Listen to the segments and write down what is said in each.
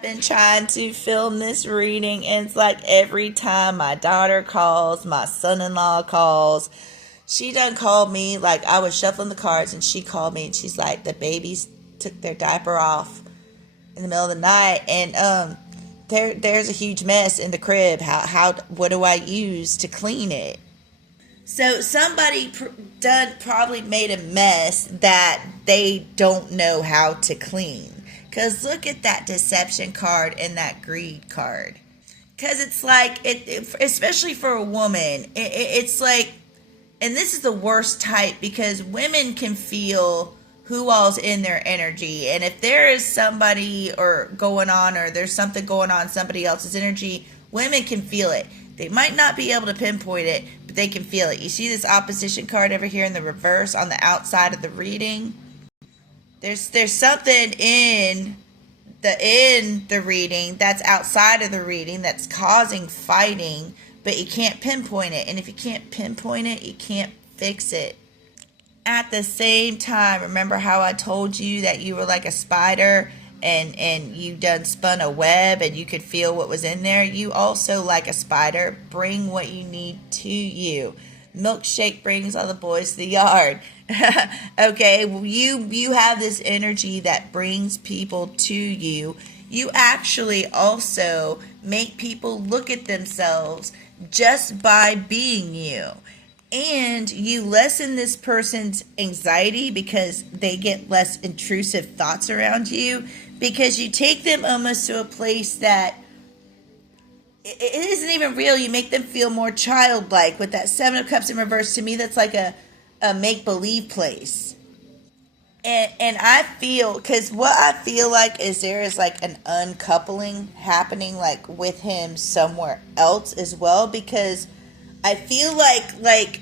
Been trying to film this reading, and it's like every time my daughter calls, my son-in-law calls. She done called me, like I was shuffling the cards and she called me and she's like, the babies took their diaper off in the middle of the night, and there's a huge mess in the crib. How what do I use to clean it? So somebody done probably made a mess that they don't know how to clean. Because look at that deception card and that greed card. Because it's like, especially for a woman, it's like, and this is the worst type because women can feel who all's in their energy. And if there is somebody or going on, or there's something going on, somebody else's energy, women can feel it. They might not be able to pinpoint it, but they can feel it. You see this opposition card over here in the reverse on the outside of the reading? There's something in the reading that's outside of the reading that's causing fighting, but you can't pinpoint it. And if you can't pinpoint it, you can't fix it. At the same time, remember how I told you that you were like a spider and you done spun a web and you could feel what was in there? You also, like a spider, bring what you need to you. Milkshake brings all the boys to the yard. Okay, you have this energy that brings people to you. You actually also make people look at themselves just by being you. And you lessen this person's anxiety because they get less intrusive thoughts around you, because you take them almost to a place that it isn't even real. You make them feel more childlike with that Seven of Cups in reverse. To me, that's like a make-believe place. And I feel, because what I feel like is there is like an uncoupling happening like with him somewhere else as well, because I feel like,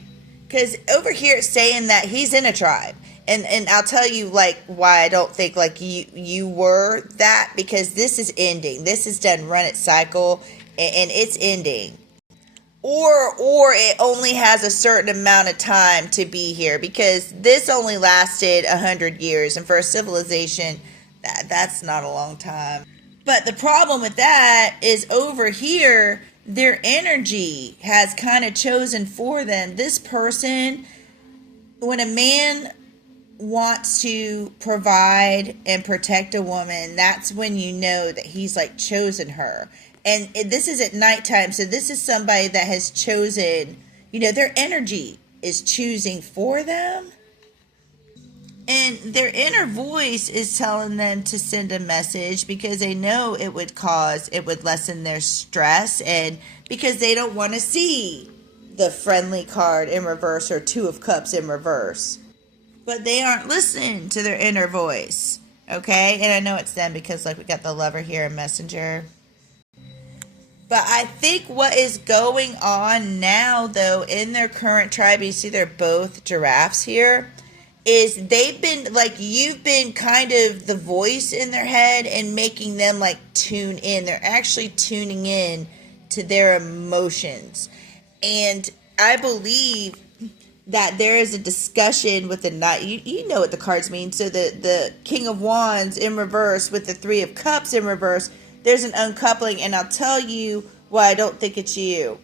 because over here it's saying that he's in a tribe. And I'll tell you like why I don't think like you were that, because this is ending. This is done run its cycle and it's ending. Or it only has a certain amount of time to be here, because this only lasted 100 years, and for a civilization, that's not a long time. But the problem with that is over here, their energy has kind of chosen for them. This person, when a man wants to provide and protect a woman, that's when you know that he's like chosen her. And this is at nighttime, so this is somebody that has chosen, their energy is choosing for them. And their inner voice is telling them to send a message because they know it would lessen their stress, and because they don't want to see the friendly card in reverse or Two of Cups in reverse. But they aren't listening to their inner voice, okay? And I know it's them because like we got the Lover here in Messenger. But I think what is going on now, though, in their current tribe, you see they're both giraffes here, is they've been, like, you've been kind of the voice in their head and making them, like, tune in. They're actually tuning in to their emotions. And I believe that there is a discussion with the Knight. You know what the cards mean. So the King of Wands in reverse with the Three of Cups in reverse, there's an uncoupling, and I'll tell you why I don't think it's you.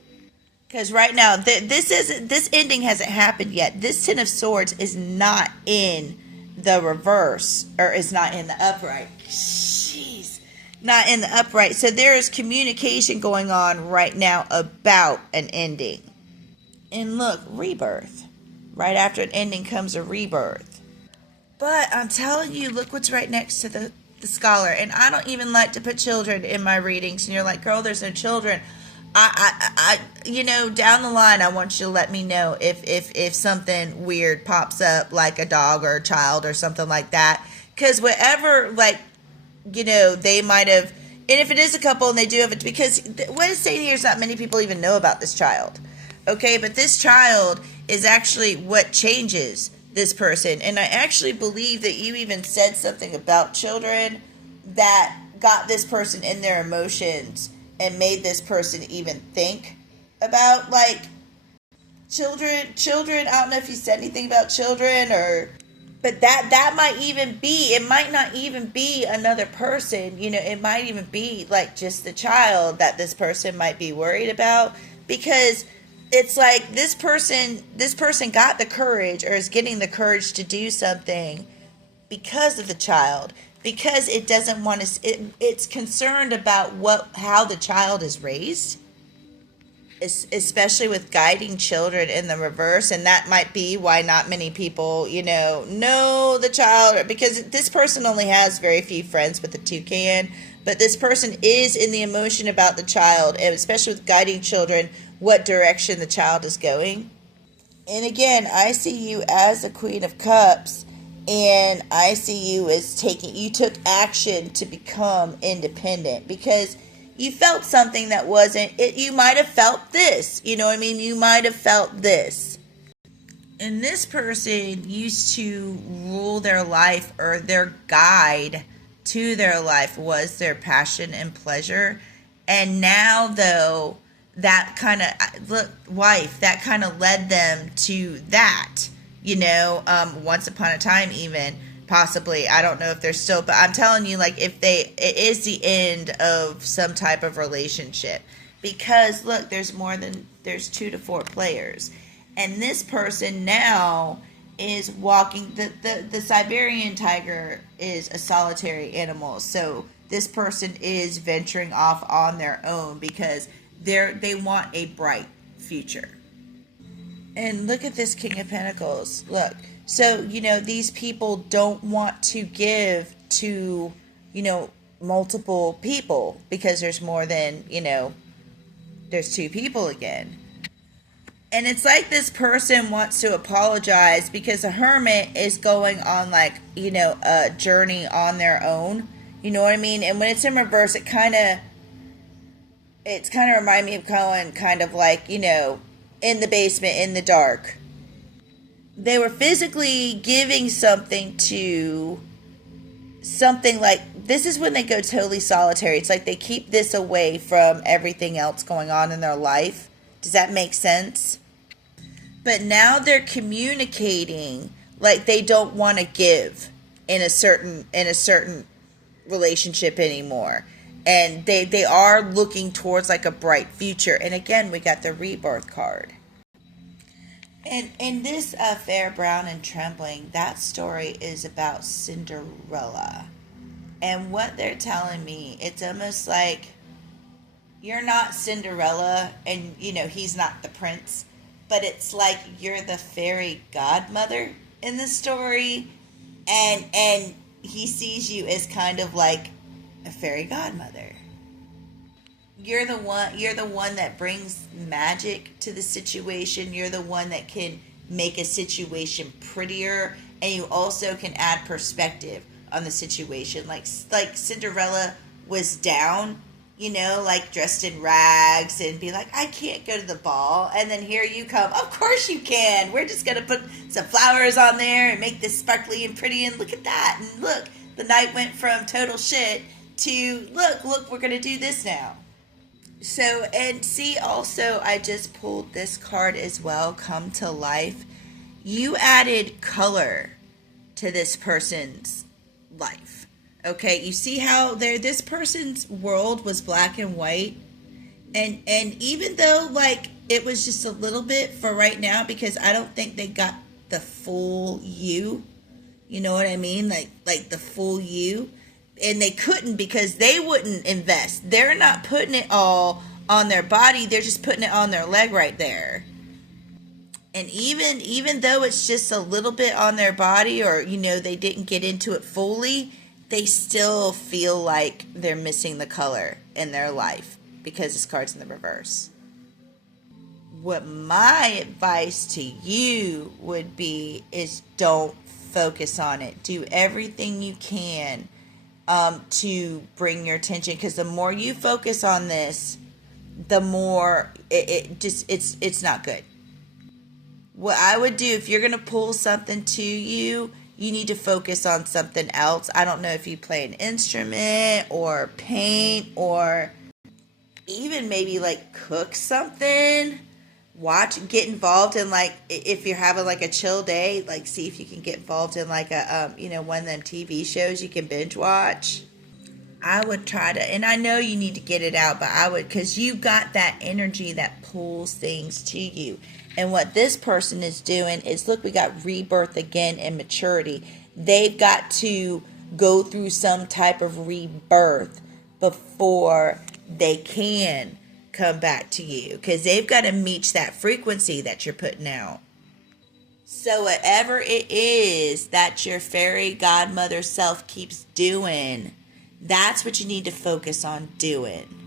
Because right now, this ending hasn't happened yet. This Ten of Swords is not in the reverse, or is not in the upright. Jeez. Not in the upright. So there is communication going on right now about an ending. And look, rebirth. Right after an ending comes a rebirth. But I'm telling you, look what's right next to the scholar. And I don't even like to put children in my readings, and you're like, girl, there's no children. I down the line, I want you to let me know if something weird pops up, like a dog or a child or something like that, because whatever, like, they might have, and if it is a couple and they do have it, because what it's saying here is not many people even know about this child, okay, but this child is actually what changes this person. And I actually believe that you even said something about children that got this person in their emotions and made this person even think about, like, children. I don't know if you said anything about children, or But that might even be, it might not even be another person, it might even be like just the child that this person might be worried about, because it's like this person got the courage, or is getting the courage to do something because of the child, because it doesn't want to, it's concerned about how the child is raised, especially with guiding children in the reverse. And that might be why not many people, know the child, because this person only has very few friends with the toucan. But this person is in the emotion about the child, and especially with guiding children, what direction the child is going. And again, I see you as the Queen of Cups, and I see you as you took action to become independent, because you felt something that wasn't it. You might have felt this, you might have felt this. And this person used to rule their life, or their guide to their life was their passion and pleasure. And now, though, that kind of wife, that kind of led them to that, once upon a time, even possibly. I don't know if they're still, but I'm telling you, like, it is the end of some type of relationship, because look, there's 2 to 4 players, and this person now is walking. The Siberian tiger is a solitary animal, so this person is venturing off on their own, because they want a bright future. And look at this King of Pentacles. Look. So, these people don't want to give to, multiple people, because there's more than, there's 2 people again. And it's like this person wants to apologize, because the Hermit is going on, like, a journey on their own. You know what I mean? And when it's in reverse, it kind of reminds me of Cohen, kind of like, in the basement, in the dark. They were physically giving something to something, like, this is when they go totally solitary. It's like they keep this away from everything else going on in their life. Does that make sense? But now they're communicating like they don't want to give in a certain relationship anymore. And they are looking towards like a bright future. And again, we got the Rebirth card. And in this Fair, Brown, and Trembling, that story is about Cinderella. And what they're telling me, it's almost like you're not Cinderella and, he's not the prince. But it's like you're the fairy godmother in the story. And he sees you as kind of like a fairy godmother. You're the one that brings magic to the situation. You're the one that can make a situation prettier, and you also can add perspective on the situation. Like Cinderella was down, like dressed in rags, and be like, I can't go to the ball. And then here you come. Of course you can. We're just going to put some flowers on there and make this sparkly and pretty, and look at that. And look, the night went from total shit to, look, we're going to do this now. So, and see, also, I just pulled this card as well, Come to Life. You added color to this person's life. Okay, you see how this person's world was black and white, and even though like it was just a little bit for right now, because I don't think they got the full you. You know what I mean? Like the full you. And they couldn't, because they wouldn't invest. They're not putting it all on their body. They're just putting it on their leg right there. And even though it's just a little bit on their body, or, they didn't get into it fully, they still feel like they're missing the color in their life because this card's in the reverse. What my advice to you would be is don't focus on it. Do everything you can to bring your attention, because the more you focus on this, the more it's not good. What I would do, if you're going to pull something to you, you need to focus on something else. I don't know if you play an instrument or paint, or even maybe like cook something, Get involved in, like, if you're having like a chill day, like see if you can get involved in like a one of them TV shows you can binge watch. I would try to, and I know you need to get it out, but I would, because you got that energy that pulls things to you. And what this person is doing is, look, we got rebirth again and maturity. They've got to go through some type of rebirth before they can come back to you, because they've got to meet that frequency that you're putting out. So whatever it is that your fairy godmother self keeps doing, that's what you need to focus on doing.